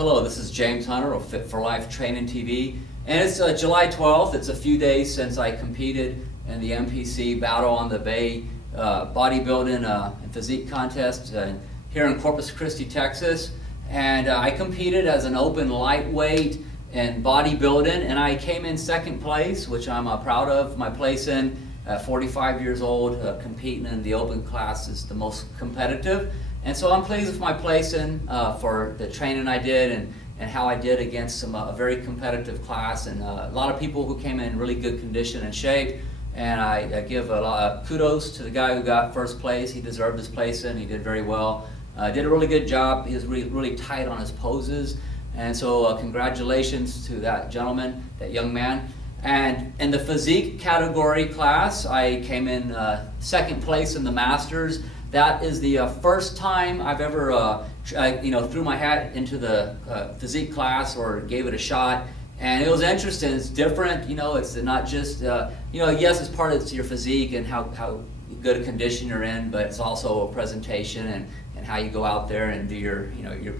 Hello, this is James Hunter of Fit for Life Training TV, and it's July 12th. It's a few days since I competed in the MPC Battle on the Bay bodybuilding and physique contest here in Corpus Christi, Texas. And I competed as an open lightweight in bodybuilding, and I came in second place, which I'm proud of my place in. 45 years old, competing in the open class is the most competitive. And so I'm pleased with my placing for the training I did and how I did against a very competitive class, and a lot of people who came in really good condition and shape. And I give a lot of kudos to the guy who got first place. He deserved his placing. He did very well. Did a really good job. He was really tight on his poses. And so congratulations to that gentleman, that young man. And in the physique category class, I came in second place in the Masters. That is the first time I've ever threw my hat into the physique class or gave it a shot. And it was interesting. It's different. It's not just yes, it's part of your physique and how good a condition you're in, but it's also a presentation and how you go out there and do your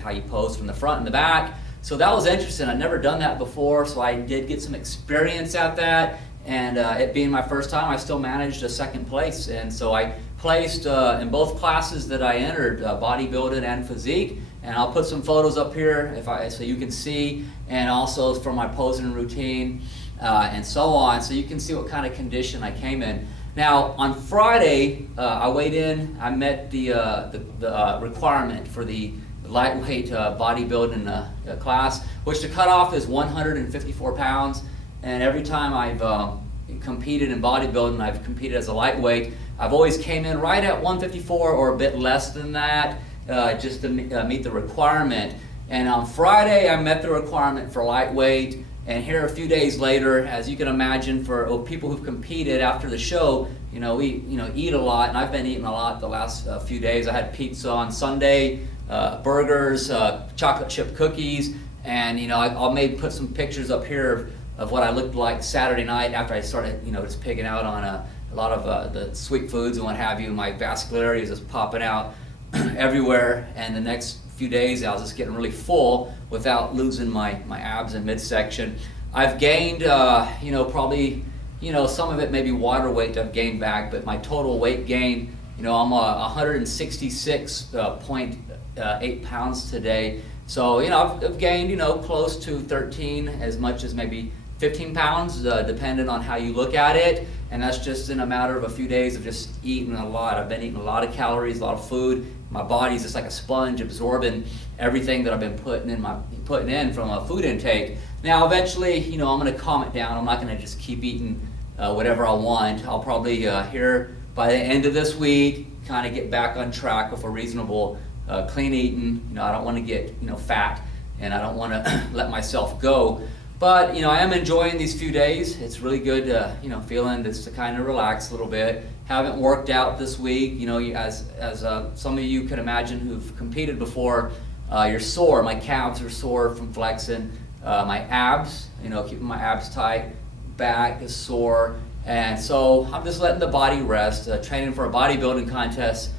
how you pose from the front and the back. So that was interesting. I'd never done that before, so I did get some experience at that. And it being my first time, I still managed a second place. And so I placed in both classes that I entered, bodybuilding and physique. And I'll put some photos up here so you can see, and also from my posing routine and so on, so you can see what kind of condition I came in. Now on Friday, I weighed in. I met the requirement for the lightweight bodybuilding class, which the cutoff is 154 pounds. And every time I've competed in bodybuilding, I've competed as a lightweight, I've always came in right at 154 or a bit less than that, just to meet the requirement. And on Friday, I met the requirement for lightweight. And here a few days later, as you can imagine, for people who've competed after the show, we eat a lot, and I've been eating a lot the last few days. I had pizza on Sunday, burgers, chocolate chip cookies, and I'll maybe put some pictures up here of what I looked like Saturday night after I started just pigging out on a lot of the sweet foods and what have you. My vascularity is just popping out everywhere, and the next few days I was just getting really full without losing my abs and midsection. I've gained probably some of it maybe water weight I've gained back, but my total weight gain, I'm 166.8 pounds today. So I've gained close to 13, as much as maybe 15 pounds, depending on how you look at it. And that's just in a matter of a few days of just eating a lot. I've been eating a lot of calories, a lot of food. My body's just like a sponge, absorbing everything that I've been putting in from a food intake. Now eventually, I'm going to calm it down. I'm not going to just keep eating whatever I want. I'll probably here by the end of this week kind of get back on track with a reasonable clean eating. I don't want to get fat, and I don't want to let myself go. But I am enjoying these few days. It's really good, feeling just to kind of relax a little bit. Haven't worked out this week. As some of you can imagine who've competed before, you're sore. My calves are sore from flexing. My abs, keeping my abs tight. Back is sore, and so I'm just letting the body rest. Training for a bodybuilding contest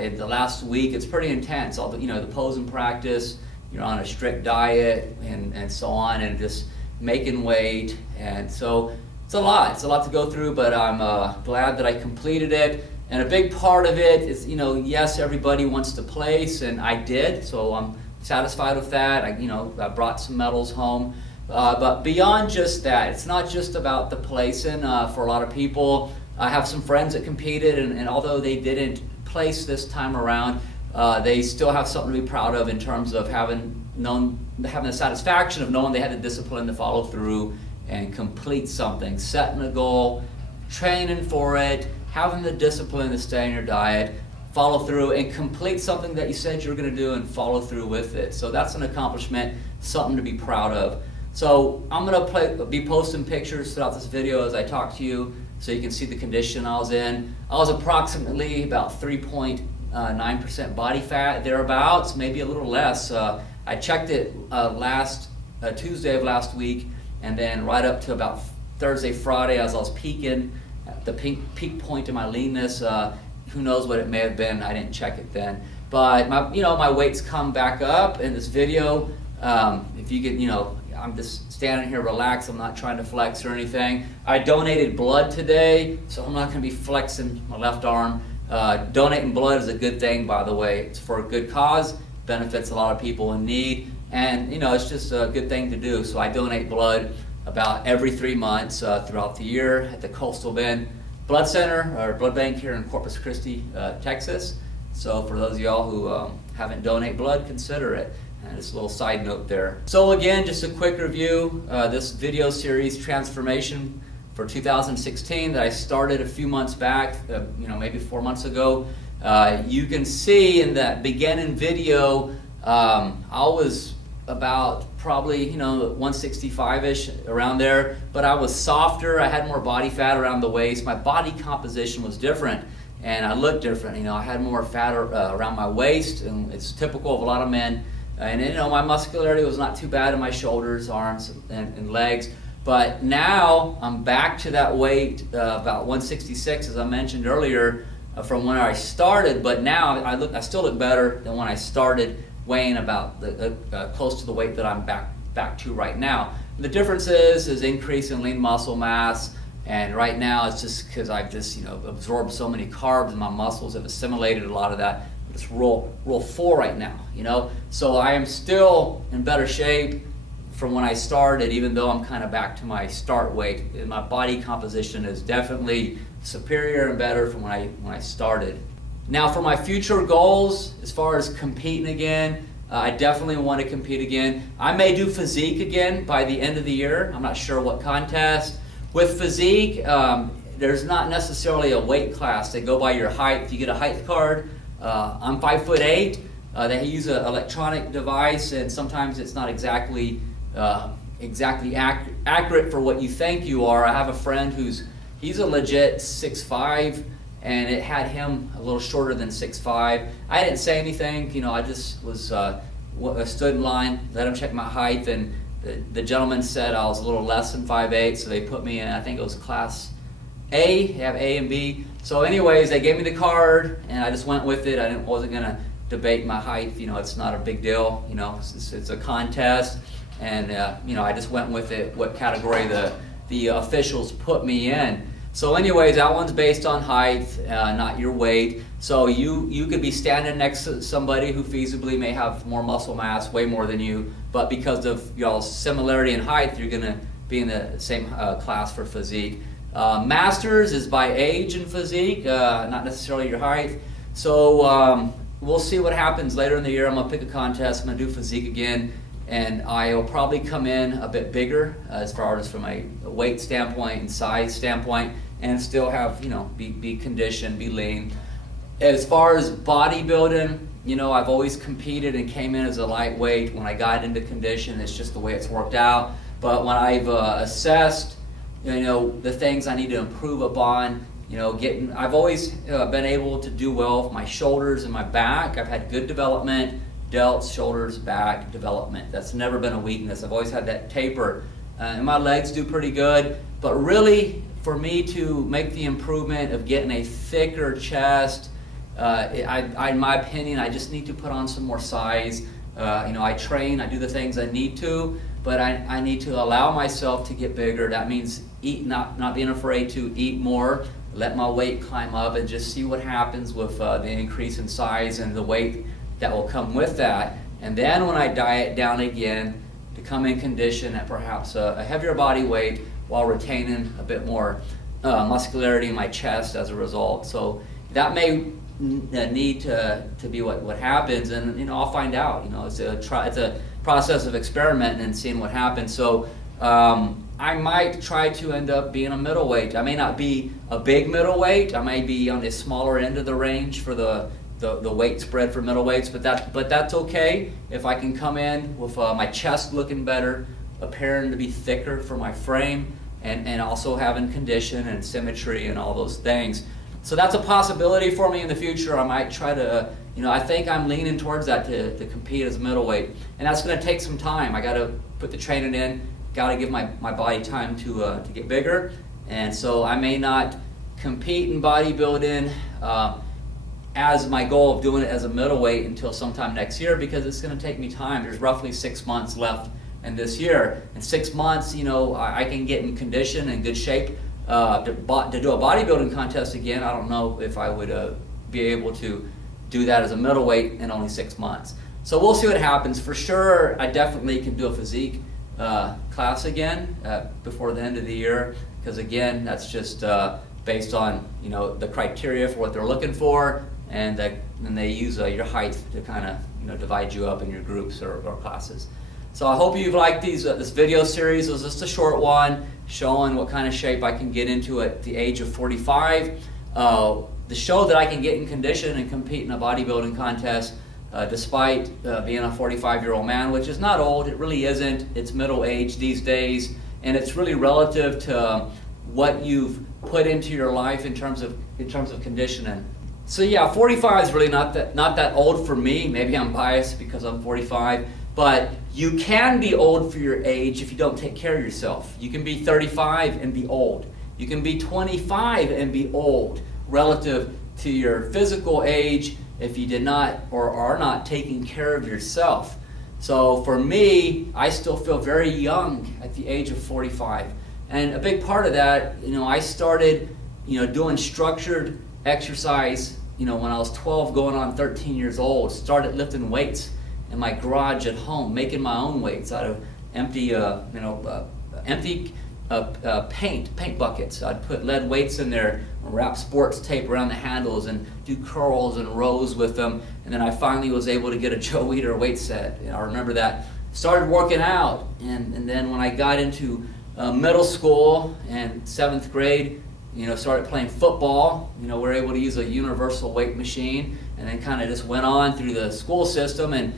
in the last week, it's pretty intense. All the posing practice. You're on a strict diet and so on, and just making weight, and so it's a lot to go through, but I'm glad that I completed it. And a big part of it is, yes, everybody wants to place, and I did, so I'm satisfied with that. I brought some medals home, but beyond just that, it's not just about the placing. For a lot of people, I have some friends that competed, and although they didn't place this time around, they still have something to be proud of in terms of having the satisfaction of knowing they had the discipline to follow through and complete something, setting a goal, training for it, having the discipline to stay in your diet, follow through, and complete something that you said you were going to do and follow through with it. So that's an accomplishment, something to be proud of. So I'm going to be posting pictures throughout this video as I talk to you, so you can see the condition I was in. I was approximately about 3.9% body fat, thereabouts, maybe a little less. I checked it last Tuesday of last week, and then right up to about Thursday, Friday, as I was peaking at the peak point of my leanness. Who knows what it may have been? I didn't check it then. But my weight's come back up in this video. If you get, I'm just standing here relaxed, I'm not trying to flex or anything. I donated blood today, so I'm not going to be flexing my left arm. Donating blood is a good thing, by the way. It's for a good cause, benefits a lot of people in need, and it's just a good thing to do. So I donate blood about every 3 months throughout the year at the Coastal Bend Blood Center, or blood bank here in Corpus Christi, Texas. So for those of y'all who haven't donated blood, consider it. And just a little side note there. So again, just a quick review. This video series, Transformation for 2016, that I started a few months back, maybe 4 months ago. You can see in that beginning video, I was about probably 165-ish, around there, but I was softer. I had more body fat around the waist. My body composition was different, and I looked different. I had more fat around my waist, and it's typical of a lot of men. And my muscularity was not too bad in my shoulders, arms, and legs. But now I'm back to that weight, about 166, as I mentioned earlier, from when I started. But now I still look better than when I started, weighing about close to the weight that I'm back to right now. The difference is increase in lean muscle mass. And right now it's just because I've just absorbed so many carbs, and my muscles have assimilated a lot of that. It's roll 4 right now, So I am still in better shape from when I started, even though I'm kind of back to my start weight. And my body composition is definitely superior and better from when I started. Now for my future goals, as far as competing again, I definitely want to compete again. I may do physique again by the end of the year. I'm not sure what contest. With physique, there's not necessarily a weight class. They go by your height. You get a height card. I'm 5'8". They use an electronic device, and sometimes it's not exactly accurate for what you think you are. I have a friend he's a legit 6'5", and it had him a little shorter than 6'5". I didn't say anything. I just was stood in line, let him check my height, and the gentleman said I was a little less than 5'8", so they put me in, I think it was class A. They have A and B. So anyways, they gave me the card, and I just went with it. I wasn't going to debate my height. It's not a big deal. It's a contest, and I just went with it, what category the officials put me in. So anyways, that one's based on height, not your weight. So you could be standing next to somebody who feasibly may have more muscle mass, way more than you, but because of y'all's similarity in height, you're going to be in the same class for physique. Masters is by age in physique, not necessarily your height. So we'll see what happens later in the year. I'm going to pick a contest. I'm going to do physique again, and I'll probably come in a bit bigger as far as from a weight standpoint and size standpoint, and still have, be conditioned, be lean. As far as bodybuilding, I've always competed and came in as a lightweight. When I got into condition, it's just the way it's worked out. But when I've assessed the things I need to improve upon, I've always been able to do well with my shoulders and my back. I've had good development, delts, shoulders, back development. That's never been a weakness. I've always had that taper. And my legs do pretty good. But really, for me to make the improvement of getting a thicker chest, in my opinion, I just need to put on some more size. I train, I do the things I need to, but I need to allow myself to get bigger. That means not being afraid to eat more, let my weight climb up, and just see what happens with the increase in size and the weight that will come with that. And then when I diet down again, to come in condition at perhaps a heavier body weight while retaining a bit more muscularity in my chest as a result. So that may need to be what happens, and I'll find out. It's a process of experimenting and seeing what happens. So I might try to end up being a middleweight. I may not be a big middleweight. I may be on the smaller end of the range for the weight spread for middleweights, but that's okay if I can come in with my chest looking better, appearing to be thicker for my frame, and also having condition and symmetry and all those things. So that's a possibility for me in the future. I might try to, I think I'm leaning towards that to compete as a middleweight. And that's going to take some time. I got to put the training in, got to give my body time to get bigger. And so I may not compete in bodybuilding as my goal of doing it as a middleweight until sometime next year, because it's going to take me time. There's roughly 6 months left in this year. In 6 months, I can get in condition and good shape to do a bodybuilding contest again. I don't know if I would be able to do that as a middleweight in only 6 months. So we'll see what happens. For sure, I definitely can do a physique class again before the end of the year, because again, that's just based on the criteria for what they're looking for, and they use your height to kind of divide you up in your groups or classes. So I hope you've liked this video series. It was just a short one showing what kind of shape I can get into at the age of 45. The show that I can get in condition and compete in a bodybuilding contest despite being a 45-year-old man, which is not old. It really isn't. It's middle age these days, and it's really relative to what you've put into your life in terms of conditioning. So yeah, 45 is really not that old for me. Maybe I'm biased because I'm 45, but you can be old for your age if you don't take care of yourself. You can be 35 and be old. You can be 25 and be old relative to your physical age if you did not or are not taking care of yourself. So for me, I still feel very young at the age of 45. And a big part of that, I started, doing structured exercise, when I was 12 going on 13 years old. Started lifting weights in my garage at home, making my own weights out of empty paint buckets. I'd put lead weights in there, wrap sports tape around the handles, and do curls and rows with them. And then I finally was able to get a Joe Eater weight set. I remember that. Started working out, and then when I got into middle school and 7th grade, started playing football. We were able to use a universal weight machine, and then kind of just went on through the school system and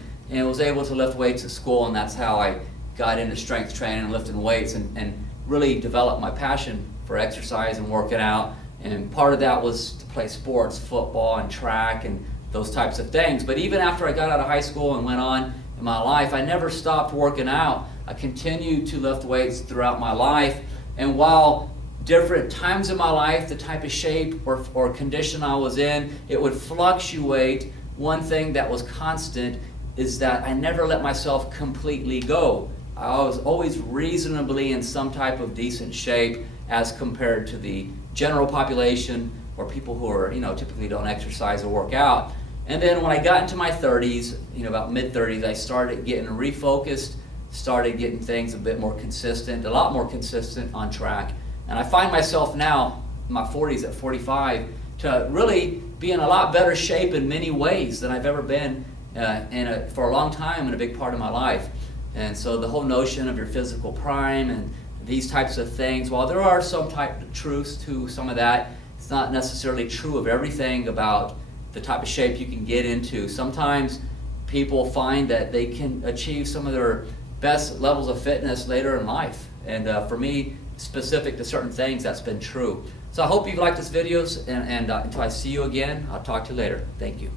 was able to lift weights at school, and that's how I got into strength training and lifting weights and really developed my passion for exercise and working out. And part of that was to play sports, football and track and those types of things. But even after I got out of high school and went on in my life, I never stopped working out. I continued to lift weights throughout my life. And while different times in my life, the type of shape or condition I was in, it would fluctuate. One thing that was constant is that I never let myself completely go. I was always reasonably in some type of decent shape as compared to the general population or people who are, typically don't exercise or work out. And then when I got into my 30s, about mid-30s, I started getting refocused, started getting things a bit more consistent, a lot more consistent on track. And I find myself now, in my 40s at 45, to really be in a lot better shape in many ways than I've ever been for a long time in a big part of my life. And so the whole notion of your physical prime and these types of things, while there are some type of truths to some of that, it's not necessarily true of everything about the type of shape you can get into. Sometimes people find that they can achieve some of their best levels of fitness later in life. And for me, specific to certain things, that's been true. So I hope you've liked this videos, and until I see you again, I'll talk to you later. Thank you.